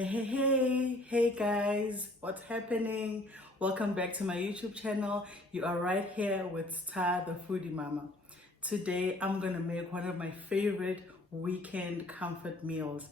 Hey guys, what's happening? Welcome back to my YouTube channel. You are right here with Star the Foodie Mama. Today I'm gonna make one of my favorite weekend comfort meals.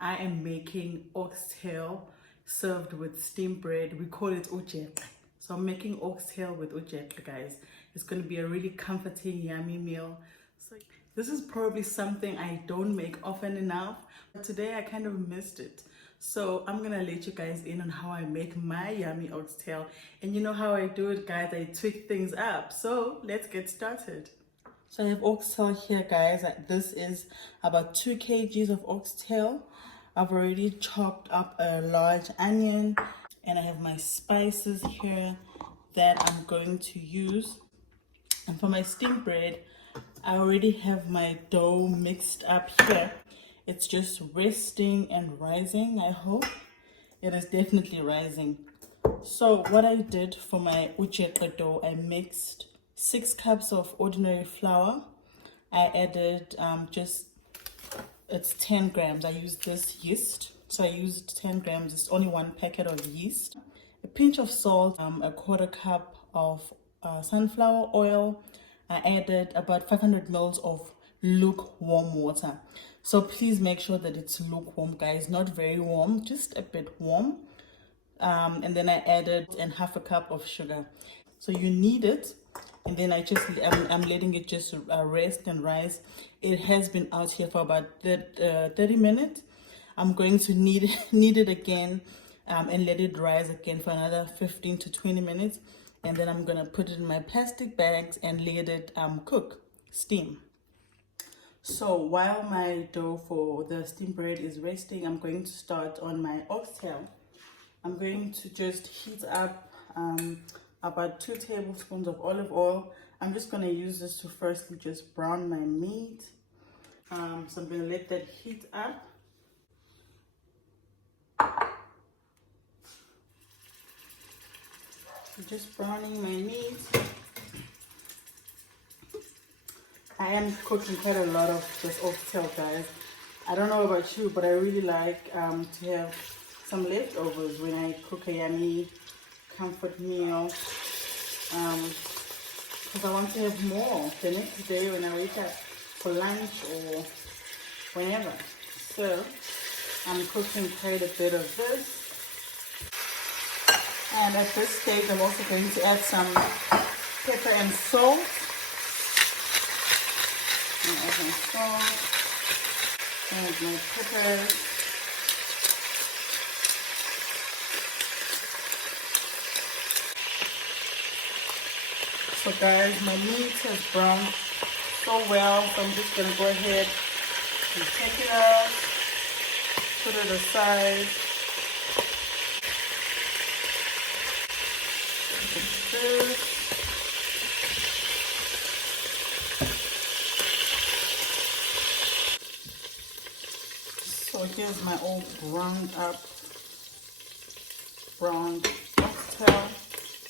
I am making oxtail served with steamed bread. We call it Ujeqe. So I'm making oxtail with Ujeqe, guys. It's gonna be a really comforting, yummy meal. So this is probably something I don't make often enough, but today I kind of missed it. So I'm gonna let you guys in on how I make my yummy oxtail. And you know how I do it, guys, I tweak things up. So let's get started. So I have oxtail here, guys. This is about 2 kgs of oxtail. I've already chopped up a large onion, and I have my spices here that I'm going to use. And for my steamed bread, I already have my dough mixed up here. It's just resting and rising, I hope. It is definitely rising. So what I did for my Ujeqe dough, I mixed 6 cups of ordinary flour. I added it's 10 grams. I used this yeast. So I used 10 grams. It's only 1 packet of yeast. A pinch of salt, a 1/4 cup of sunflower oil. I added about 500 ml of lukewarm water. So please make sure that it's lukewarm, guys, not very warm, just a bit warm. And then I added half a cup of sugar. So you need it. And then I'm letting it just rest and rise. It has been out here for about 30 minutes. I'm going to knead it again and let it rise again for another 15 to 20 minutes. And then I'm gonna put it in my plastic bags and let it steam. So while my dough for the steamed bread is resting, I'm going to start on my oxtail. I'm going to just heat up about 2 tablespoons of olive oil. I'm just gonna use this to firstly just brown my meat. So I'm gonna let that heat up. Just browning my meat. I am cooking quite a lot of this oxtail, guys. I don't know about you, but I really like to have some leftovers when I cook a yummy comfort meal. Because I want to have more the next day when I wake up for lunch or whenever. So I'm cooking quite a bit of this. And at this stage, I'm also going to add some pepper and salt. Add my salt, add my pepper. So guys, my meat has browned so well, so I'm just going to go ahead and take it out, put it aside. So here's my old browned oxtail.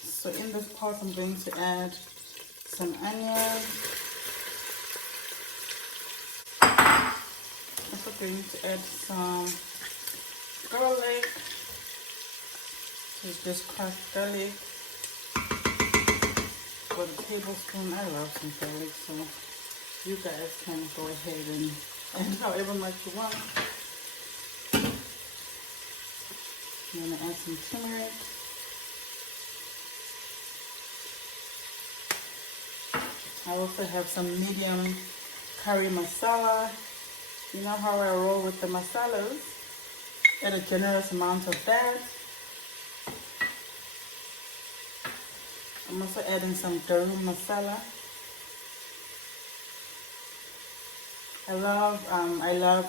So in this pot I'm going to add some onions. Also going to add some garlic. So just crushed garlic. For the tablespoon, I love some garlic, so you guys can go ahead and however much you want. I'm going to add some turmeric. I also have some medium curry masala. You know how I roll with the masalas. Add a generous amount of that. I'm also adding some garum masala. I love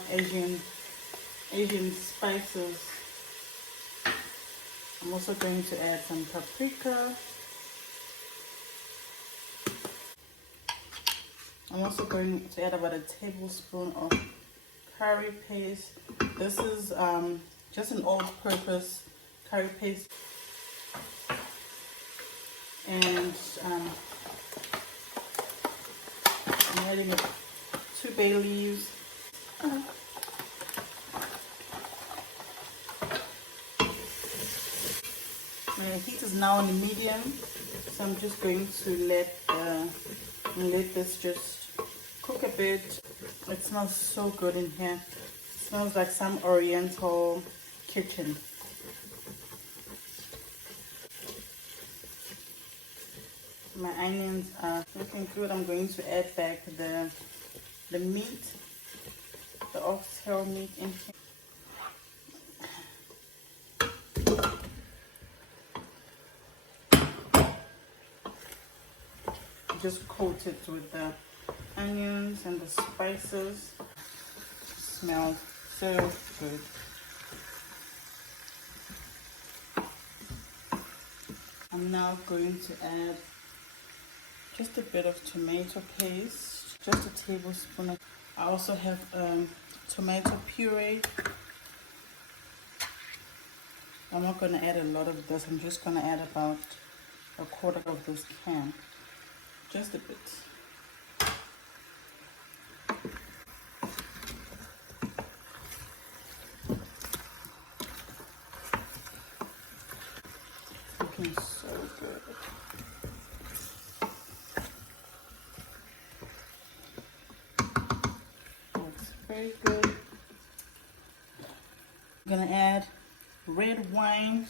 Asian spices. I'm also going to add some paprika. I'm also going to add about a tablespoon of curry paste. This is just an all-purpose curry paste. And I'm adding 2 bay leaves. The heat is now on the medium, so I'm just going to let this just cook a bit. It smells so good in here. It smells like some oriental kitchen. My onions are looking good. I'm going to add back the meat, the oxtail meat in here. Just coat it with the onions and the spices. Smells so good. I'm now going to add just a bit of tomato paste, just a tablespoon. I also have tomato puree. I'm not going to add a lot of this. I'm just going to add about a quarter of this can. Just a bit. Looking so good. Looks very good. I'm gonna add red wine.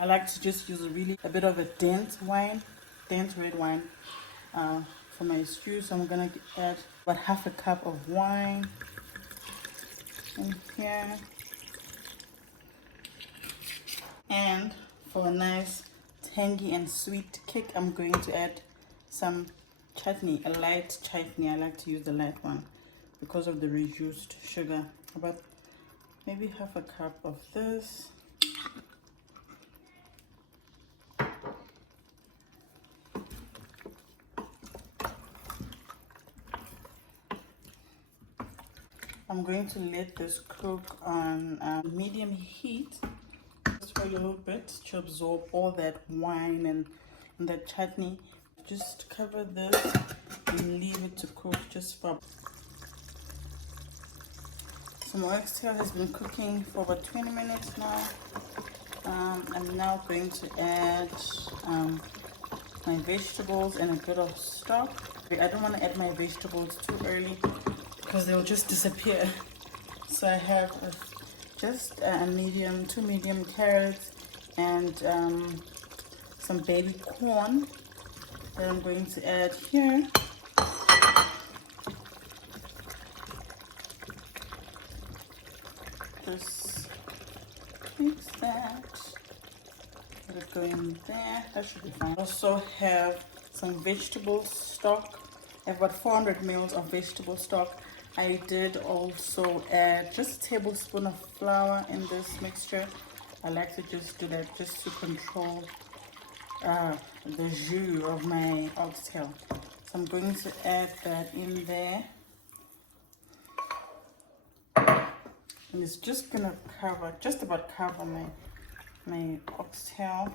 I like to just use a bit of a dense red wine for my stew. So I'm gonna add about half a cup of wine in here. And for a nice tangy and sweet kick, I'm going to add some chutney, a light chutney. I like to use the light one because of the reduced sugar. About maybe half a cup of this. I'm going to let this cook on medium heat just for a little bit to absorb all that wine and that chutney. Just cover this and leave it to cook just for. So my oxtail has been cooking for about 20 minutes now. I'm now going to add my vegetables and a bit of stock. I don't want to add my vegetables too early because they'll just disappear. So I have just two medium carrots and some baby corn that I'm going to add here. Just mix that. Let it go in there. That should be fine. I also have some vegetable stock. I have about 400 ml of vegetable stock. I did also add just a tablespoon of flour in this mixture. I like to just do that just to control the jus of my oxtail. So I'm going to add that in there. And it's just gonna just about cover my oxtail.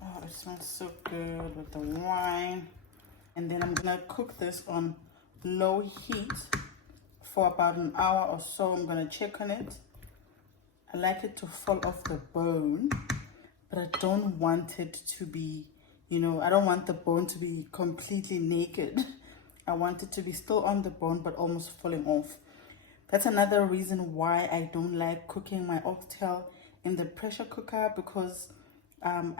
Oh, it smells so good with the wine. And then I'm gonna cook this on low heat for about an hour or so. I'm gonna check on it. I like it to fall off the bone, but I don't want it to be, I don't want the bone to be completely naked. I want it to be still on the bone, but almost falling off. That's another reason why I don't like cooking my oxtail in the pressure cooker, because I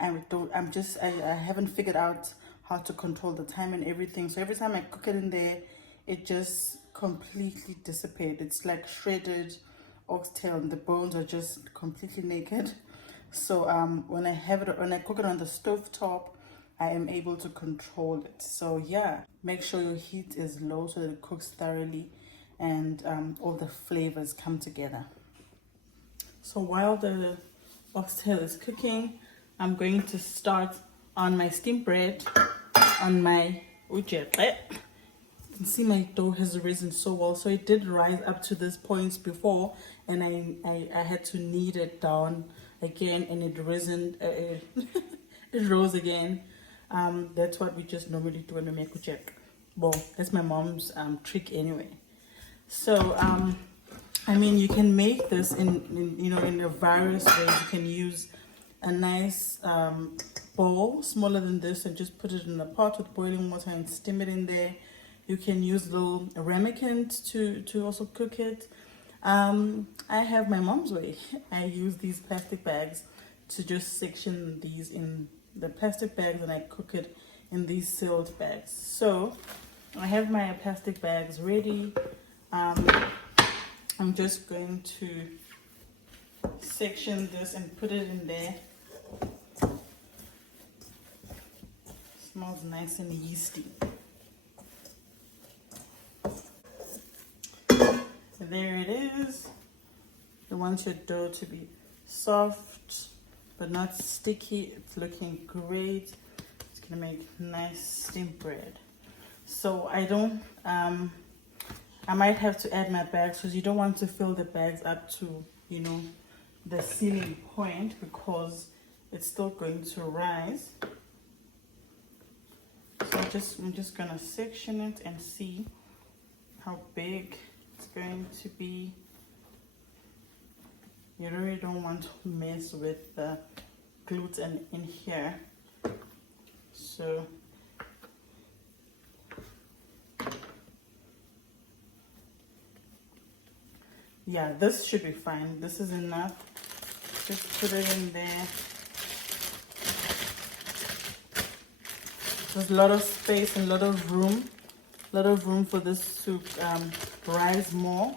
haven't figured out how to control the time and everything. So every time I cook it in there, it just completely dissipates. It's like shredded oxtail and the bones are just completely naked. So when I cook it on the stove top, I am able to control it. So yeah, make sure your heat is low so that it cooks thoroughly and all the flavors come together. So while the oxtail is cooking, I'm going to start on my steamed bread on my Ujeqe. You can see my dough has risen so well. So it did rise up to this point before, and I had to knead it down again, and it rose again. That's what we just normally do when we make Ujeqe. Well, that's my mom's trick anyway. So I mean, you can make this in you know, in a various ways. You can use a nice bowl smaller than this and just put it in a pot with boiling water and steam it in there. You can use little ramekins to also cook it. I have my mom's way. I use these plastic bags to just section these in the plastic bags, and I cook it in these sealed bags. So I have my plastic bags ready. I'm just going to section this and put it in there. Smells nice and yeasty. There it is. You want your dough to be soft but not sticky. It's looking great. It's gonna make nice steamed bread. So I might have to add my bags, because you don't want to fill the bags up to, you know, the ceiling point, because it's still going to rise. So I'm just gonna section it and see how big it's going to be. You really don't want to mess with the gluten in here. So yeah, this should be fine. This is enough. Just put it in there. There's a lot of space and a lot of room for this to rise more.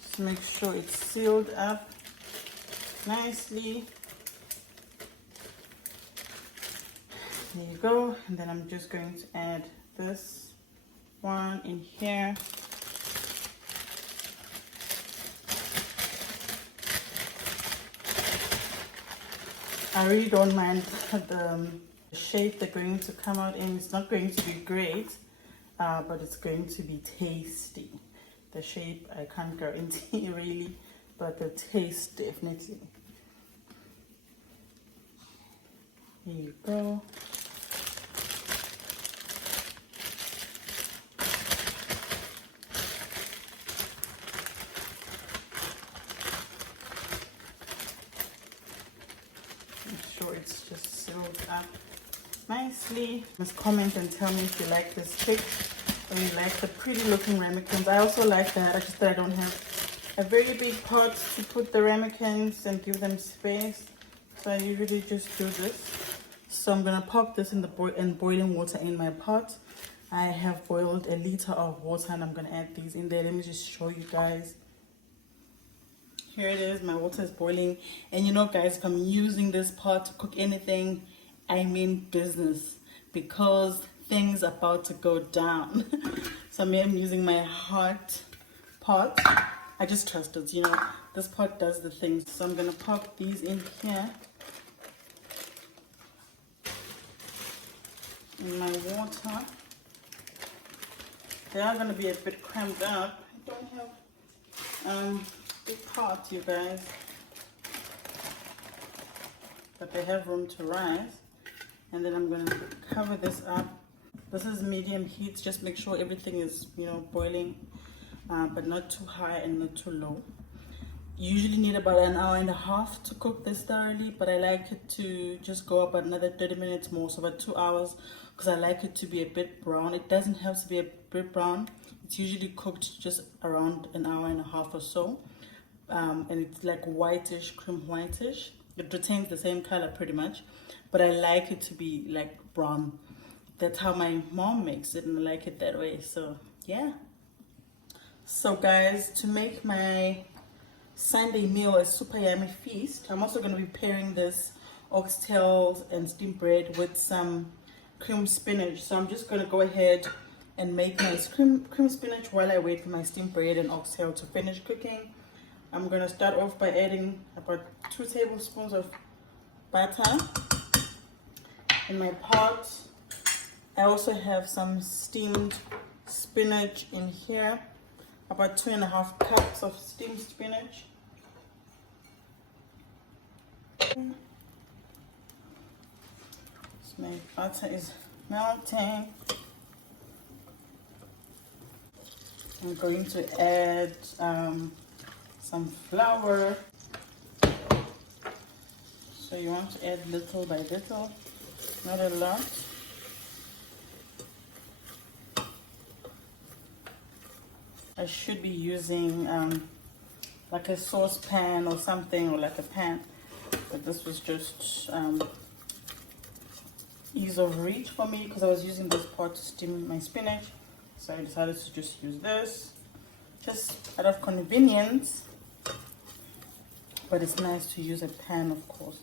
Just make sure it's sealed up nicely. There you go. And then I'm just going to add this one in here. I really don't mind the shape they're going to come out in. It's not going to be great, but it's going to be tasty. The shape I can't guarantee really, but the taste definitely. Here you go. It's just sealed up nicely. Just comment and tell me if you like this trick or you like the pretty looking ramekins. I also like that. I just that I don't have a very big pot to put the ramekins and give them space, so I usually just do this. So I'm gonna pop this in the boiling water in my pot. I have boiled 1 liter of water and I'm gonna add these in there. Let me just show you guys. Here it is, my water is boiling. And you know guys, if I'm using this pot to cook anything, I mean business, because things are about to go down. So I'm using my hot pot. I just trust it, you know, this pot does the things. So I'm gonna pop these in here in my water. They are gonna be a bit cramped up. I don't have big pot, you guys, but they have room to rise. And then I'm going to cover this up. This is medium heat. Just make sure everything is, you know, boiling, but not too high and not too low. You usually need about 1.5 hours to cook this thoroughly, but I like it to just go about another 30 minutes more, so about 2 hours, because I like it to be a bit brown. It doesn't have to be a bit brown. It's usually cooked just around 1.5 hours or so. And it's like whitish, cream whitish. It retains the same color pretty much, but I like it to be like brown. That's how my mom makes it, and I like it that way. So yeah. So guys, to make my Sunday meal a super yummy feast, I'm also going to be pairing this oxtails and steamed bread with some cream spinach. So I'm just going to go ahead and make my cream spinach while I wait for my steamed bread and oxtail to finish cooking. I'm going to start off by adding about 2 tablespoons of butter in my pot. I also have some steamed spinach in here, about 2.5 cups of steamed spinach. So my butter is melting. I'm going to add some flour. So you want to add little by little, not a lot. I should be using like a saucepan or something, or like a pan, but this was just ease of reach for me because I was using this pot to steam my spinach, so I decided to just use this just out of convenience, but it's nice to use a pan, of course.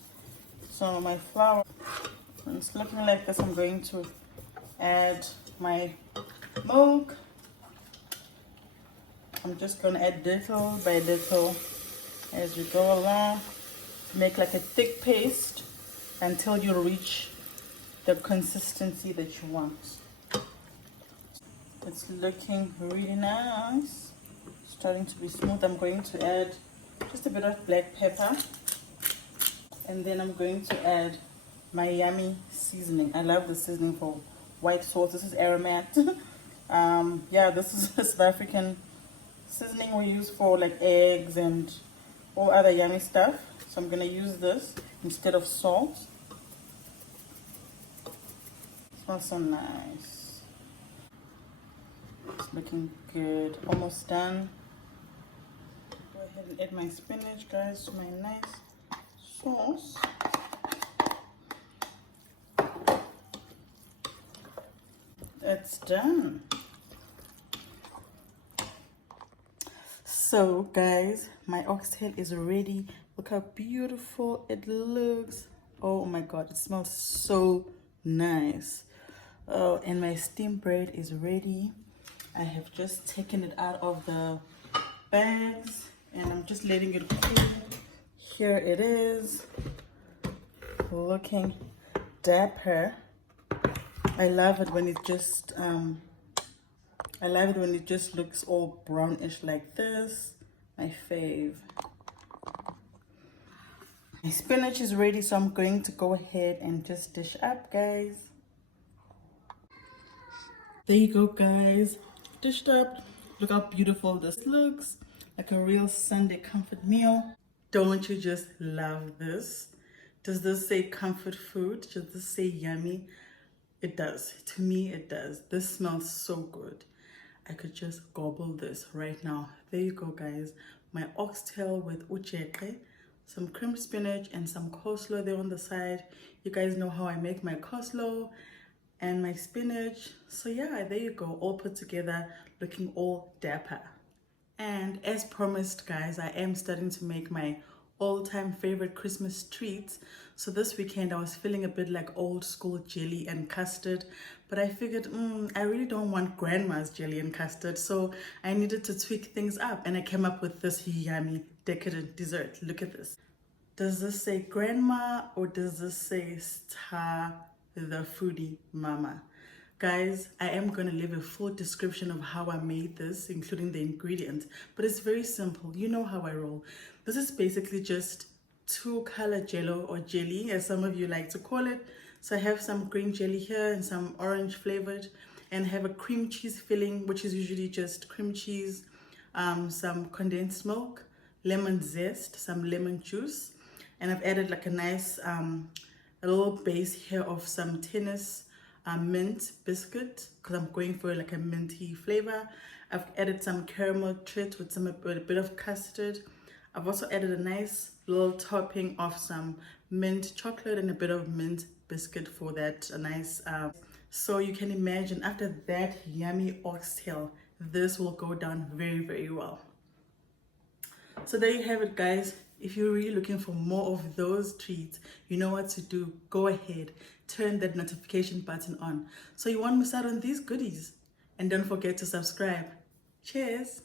So my flour, when it's looking like this, I'm going to add my milk. I'm just going to add little by little as you go along. Make like a thick paste until you reach the consistency that you want. It's looking really nice, starting to be smooth. I'm going to add just a bit of black pepper, and then I'm going to add my yummy seasoning. I love the seasoning for white sauce. This is aromat. Yeah, this is a South African seasoning we use for like eggs and all other yummy stuff. So I'm gonna use this instead of salt. It smells so nice. It's looking good. Almost done. Go ahead and add my spinach, guys, to my nice sauce. That's done. So guys, my oxtail is ready. Look how beautiful it looks. Oh my god, it smells so nice. Oh, and my steamed bread is ready. I have just taken it out of the bags and I'm just letting it cool. Here it is, looking dapper. I love it when it just looks all brownish like this. My fave. My spinach is ready, so I'm going to go ahead and just dish up, guys. There you go, guys. Dished up. Look how beautiful this looks. Like a real Sunday comfort meal. Don't you just love this? Does this say comfort food? Does this say yummy? It does. To me, it does. This smells so good. I could just gobble this right now. There you go, guys. My oxtail with ujeqe, some crimped spinach and some coleslaw there on the side. You guys know how I make my coleslaw and my spinach. So yeah, there you go, all put together, looking all dapper. And as promised, guys, I am starting to make my all-time favorite Christmas treats. So this weekend I was feeling a bit like old school jelly and custard, but I figured I really don't want grandma's jelly and custard, so I needed to tweak things up, and I came up with this yummy decadent dessert. Look at this. Does this say grandma or does this say Star the Foodie Mama? Guys, I am going to leave a full description of how I made this, including the ingredients, but it's very simple. You know how I roll. This is basically just two-color jello, or jelly as some of you like to call it. So I have some green jelly here and some orange flavored, and have a cream cheese filling, which is usually just cream cheese, some condensed milk, lemon zest, some lemon juice, and I've added like a nice a little base here of some tenis mint biscuit, because I'm going for like a minty flavor. I've added some caramel treat with a bit of custard. I've also added a nice little topping of some mint chocolate and a bit of mint biscuit for that nice. So you can imagine, after that yummy oxtail, this will go down very, very well. So there you have it, guys. If you're really looking for more of those treats, you know what to do. Go ahead, turn that notification button on so you won't miss out on these goodies. And don't forget to subscribe. Cheers.